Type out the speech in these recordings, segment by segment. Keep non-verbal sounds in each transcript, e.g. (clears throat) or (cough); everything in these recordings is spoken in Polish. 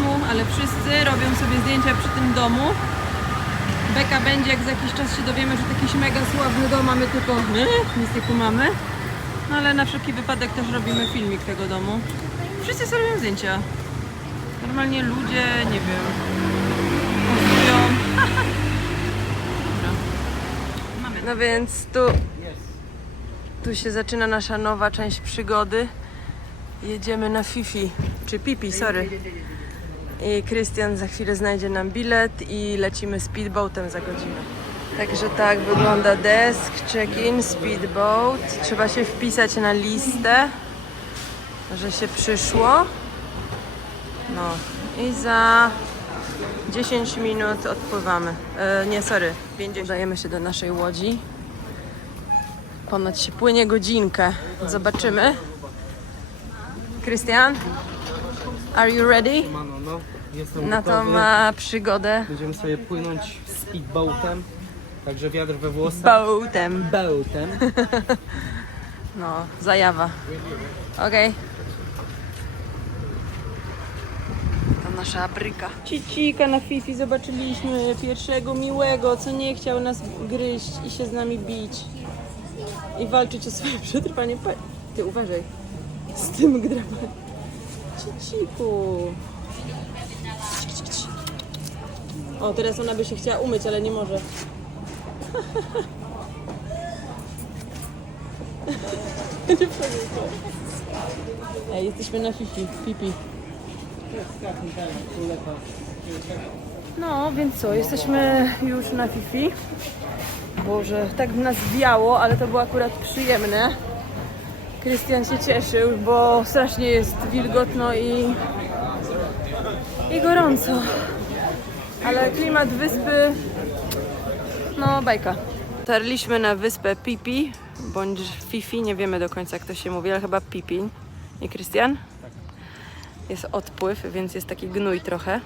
czemu, ale wszyscy robią sobie zdjęcia przy tym domu. Beka będzie, jak za jakiś czas się dowiemy, że to jakiś mega sławny dom, a my tylko my, nic nie kumamy. No ale na wszelki wypadek też robimy filmik tego domu. Wszyscy sobie robią zdjęcia. Normalnie ludzie, nie wiem, pozują. (laughs) Mamy. No więc tu, tu się zaczyna nasza nowa część przygody. Jedziemy na Fifi, czy Pipi, sorry. I Krystian za chwilę znajdzie nam bilet i lecimy speedboatem za godzinę. Także tak wygląda desk, check-in, speedboat. Trzeba się wpisać na listę, że się przyszło. No i za 10 minut odpływamy. E, nie, sorry, 50. Udajemy się do naszej łodzi. Ponoć się płynie godzinkę. Zobaczymy. Krystian, are you ready? Mano, no, jestem Na tą gotowy. ma przygodę Będziemy sobie płynąć speedboatem. Także wiatr we włosach. boatem. Boatem. (laughs) No, zajawa. Okej. To nasza bryka. Cicika na Fifi zobaczyliśmy pierwszego miłego, co nie chciał nas gryźć i się z nami bić. I walczyć o swoje przetrwanie. Pa- Ty uważaj. Z tym grabaniem. Ciciku. O, teraz ona by się chciała umyć, ale nie może. (laughs) Ej, jesteśmy na Fifi, Pipi. No, więc co, jesteśmy już na Fifi. Boże, tak nas wiało, ale to było akurat przyjemne. Krystian się cieszył, bo strasznie jest wilgotno i, i gorąco. Ale klimat wyspy, no bajka. Tarliśmy na wyspę Pipi, bądź Fifi, nie wiemy do końca jak to się mówi, ale chyba Pipi. Nie Krystian? Jest odpływ, więc jest taki gnój trochę.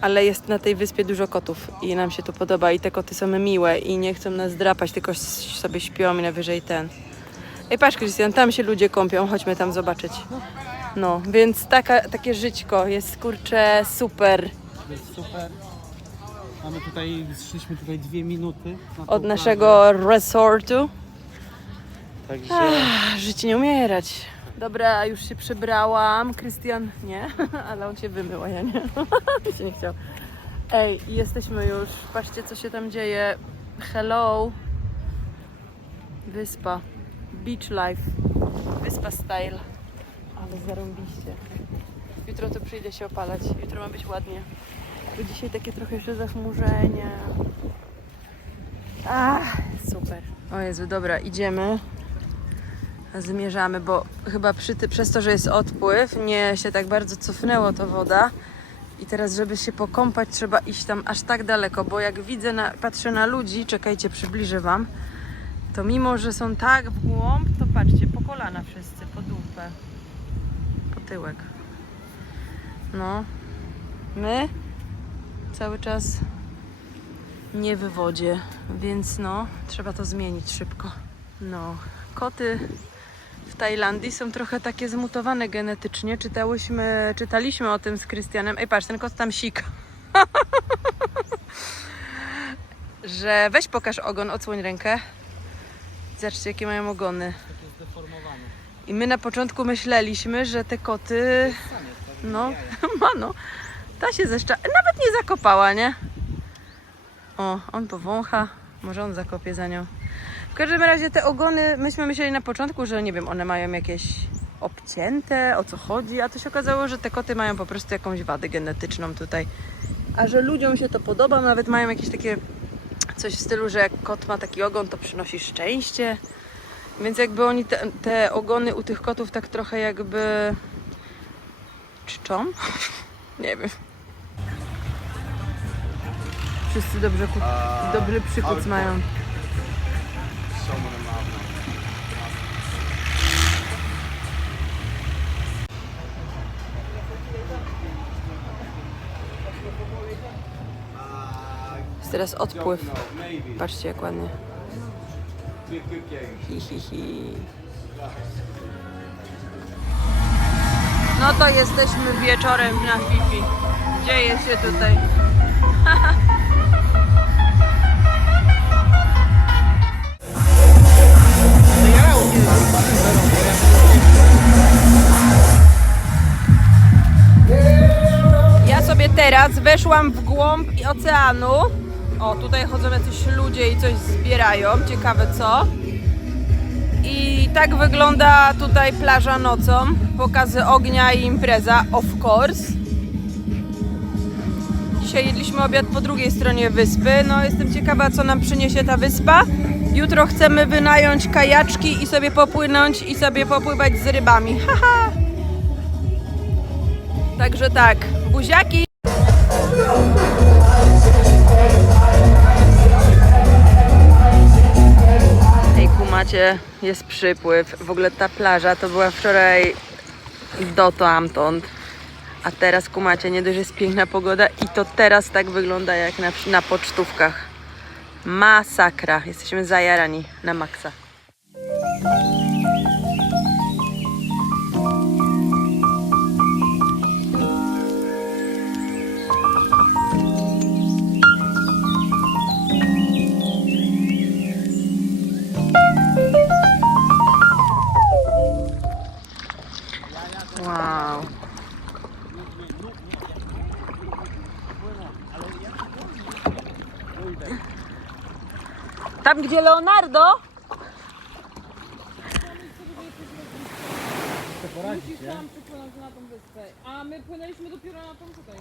Ale jest na tej wyspie dużo kotów i nam się to podoba i te koty są miłe i nie chcą nas drapać, tylko sobie śpią i najwyżej ten. Ej, patrz Krystian, tam się ludzie kąpią, chodźmy tam zobaczyć. No, więc taka, takie żyćko jest kurcze super Jest super. Mamy tutaj, szliśmy tutaj dwie minuty. na tą od plażę. naszego resortu. Także Ach, Życie nie umierać. Dobra, już się przebrałam. Krystian nie, (laughs) ale on się wymył, a ja nie. (laughs) się nie chciał. Ej, jesteśmy już. Patrzcie, co się tam dzieje. Hello. Wyspa. Beach life. Wyspa style. Ale zarąbiście. Jutro to przyjdę się opalać. Jutro ma być ładnie. Bo dzisiaj takie trochę jeszcze zachmurzenie. Ach, super. O Jezu, dobra, idziemy. Zmierzamy, bo chyba przy ty, przez to, że jest odpływ, nie się tak bardzo cofnęło to woda. I teraz, żeby się pokąpać, trzeba iść tam aż tak daleko, bo jak widzę, na, patrzę na ludzi, czekajcie, przybliżę wam, to mimo, że są tak w głąb, to patrzcie, po kolana wszyscy, po dupę, po tyłek. No, my cały czas nie w wodzie, więc no, trzeba to zmienić szybko. No, koty w Tajlandii są trochę takie zmutowane genetycznie. Czytałyśmy, czytaliśmy o tym z Krystianem. Ej, patrz, ten kot tam sika. (laughs) Że weź pokaż ogon, odsłoń rękę. Zobaczcie, jakie mają ogony. takie zdeformowane. I my na początku myśleliśmy, że te koty, no, (laughs) ma no, ta się zeszcza, nawet nie zakopała, nie? O, on powącha, może on zakopie za nią. W każdym razie te ogony, myśmy myśleli na początku, że nie wiem, one mają jakieś obcięte, o co chodzi, a to się okazało, że te koty mają po prostu jakąś wadę genetyczną tutaj. A że ludziom się to podoba, nawet mają jakieś takie coś w stylu, że jak kot ma taki ogon, to przynosi szczęście. Więc jakby oni te, te ogony u tych kotów tak trochę jakby czczą? (laughs) Nie wiem. Wszyscy dobrze, ku... dobry przykuc mają. Teraz odpływ. Patrzcie jak ładnie. Hi, hi, hi. No to jesteśmy wieczorem na Fifi. Dzieje się tutaj. (laughs) Ja sobie teraz weszłam w głąb oceanu. O, tutaj chodzą jacyś ludzie i coś zbierają. Ciekawe co. I tak wygląda tutaj plaża nocą. Pokazy ognia i impreza, of course. Dzisiaj jedliśmy obiad po drugiej stronie wyspy. No, jestem ciekawa, co nam przyniesie ta wyspa. Jutro chcemy wynająć kajaczki i sobie popłynąć i sobie popływać z rybami. (laughs) Haha! Także tak, buziaki! Kumacie, jest przypływ. W ogóle ta plaża to była wczoraj do tamtąd. A teraz kumacie, nie dość, że jest piękna pogoda i to teraz tak wygląda jak na, na pocztówkach. Masakra. Jesteśmy zajarani na maksa. Tam gdzie Leonardo? Nie? Tam przypłynąć na tą wyspę, a my płynęliśmy dopiero na tą tutaj.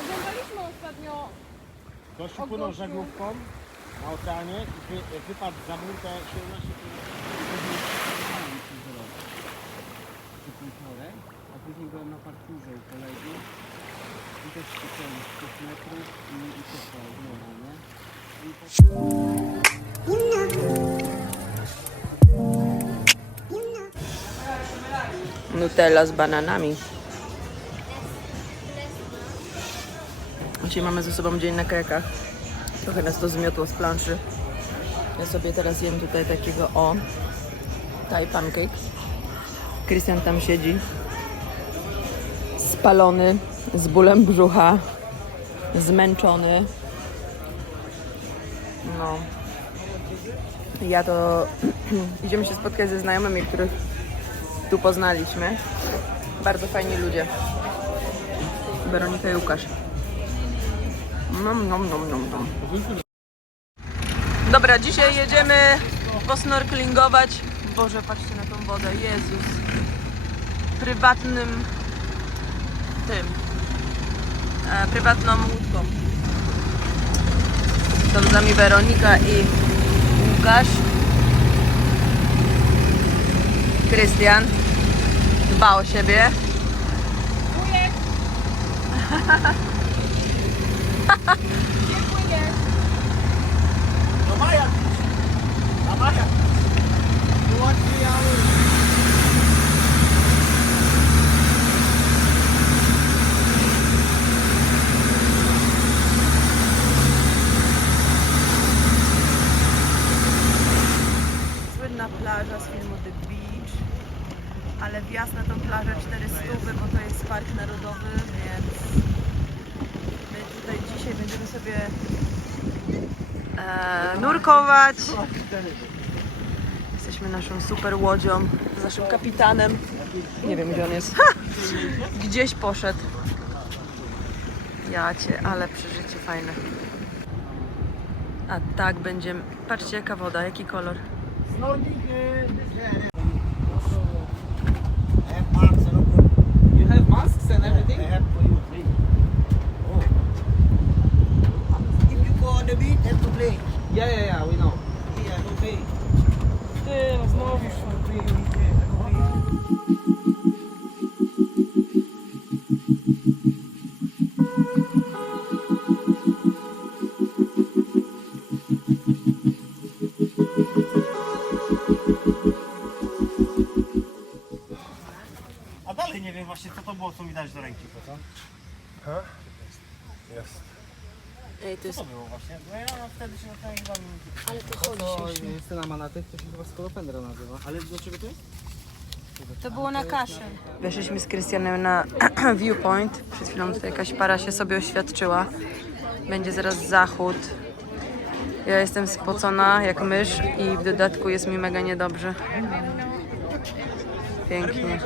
Oglądaliśmy ostatnio, Gościu płynął żaglówką na oceanie i wy, wypadł za burtę 17 km. A później byłem na parkurze u kolegi i też ćwiczyłem 5 metrów i, i poszła znowu, nie? Nutella z bananami. Dzisiaj mamy ze sobą dzień na kajakach. Trochę nas to zmiotło z planszy. Ja sobie teraz jem tutaj takiego o Thai pancake. Krystian tam siedzi spalony, z bólem brzucha, zmęczony. No. Ja to (clears throat) idziemy się spotkać ze znajomymi, których tu poznaliśmy. Bardzo fajni ludzie. Weronika i Łukasz. Nom, nom, nom, nom, nom. Dobra, dzisiaj jedziemy posnorklingować. Boże, patrzcie na tą wodę. Jezus. Prywatnym tym. E, prywatną łódką. Są z nami Weronika i Łukasz. Krystian dba o siebie. Maja! A Maja! Wyłącznie Słynna plaża z filmu The Beach, ale wjazd na tą plażę 400, bo to jest park narodowy, więc my tutaj dzisiaj będziemy sobie e, nurkować. Jesteśmy naszą super łodzią z naszym kapitanem. Nie wiem gdzie on jest. Ha! Gdzieś poszedł. Ja cię, ale przeżycie fajne. A tak będziemy. Patrzcie jaka woda, jaki kolor. You have masks and everything? Co mi dać do ręki, to co? Ej, to jest Co to było właśnie? No ja wtedy się na chyba... Ale to To jest na tych, to się chyba skolopendra nazywa. Ale do czego to jest? To było na kaszę. Weszliśmy z Krystianem na (clears throat) viewpoint. Przed chwilą tutaj jakaś para się sobie oświadczyła. Będzie zaraz zachód. Ja jestem spocona jak mysz i w dodatku jest mi mega niedobrze. Pięknie.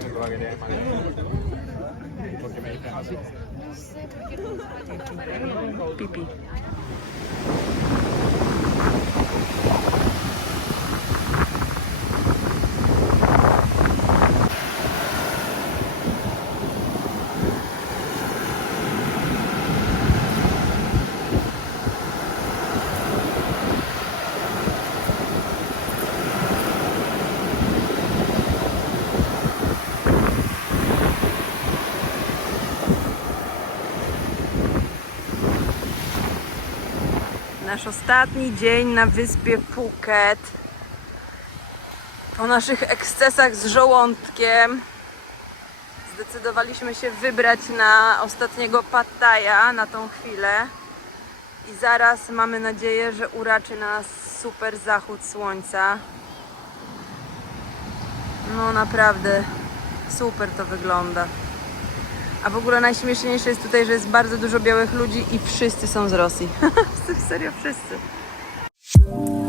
que tú la querías ¿Por qué Nasz ostatni dzień na wyspie Phuket. Po naszych ekscesach z żołądkiem zdecydowaliśmy się wybrać na ostatniego Pattaja na tą chwilę. I zaraz mamy nadzieję, że uraczy nas super zachód słońca. No naprawdę super to wygląda. A w ogóle najśmieszniejsze jest tutaj, że jest bardzo dużo białych ludzi i wszyscy są z Rosji. (laughs) Serio wszyscy.